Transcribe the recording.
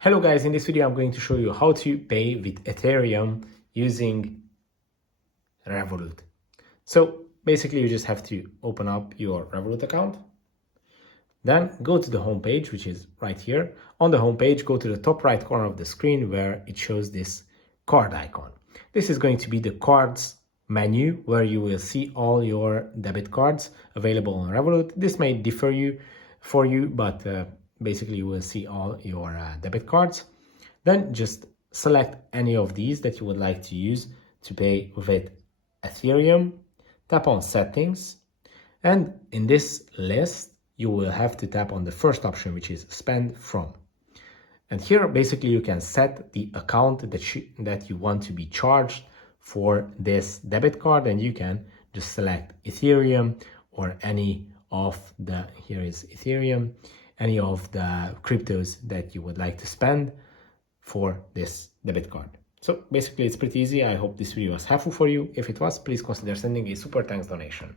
Hello guys, in this video I'm going to show you how to pay with Ethereum using Revolut. So basically you just have to open up your Revolut account, then go to the home page, which is right here. On the home page, go to the top right corner of the screen where it shows this card icon. This is going to be the cards menu where you will see all your debit cards available on Revolut. This may differ for you, but basically you will see all your debit cards. Then just select any of these that you would like to use to pay with Ethereum. Tap on settings, and in this list you will have to tap on the first option, which is spend from. And here basically you can set the account that you want to be charged for this debit card, and you can just select Ethereum or any of the, here is Ethereum, any of the cryptos that you would like to spend for this debit card. So basically it's pretty easy. I hope this video was helpful for you. If it was, please consider sending a super thanks donation.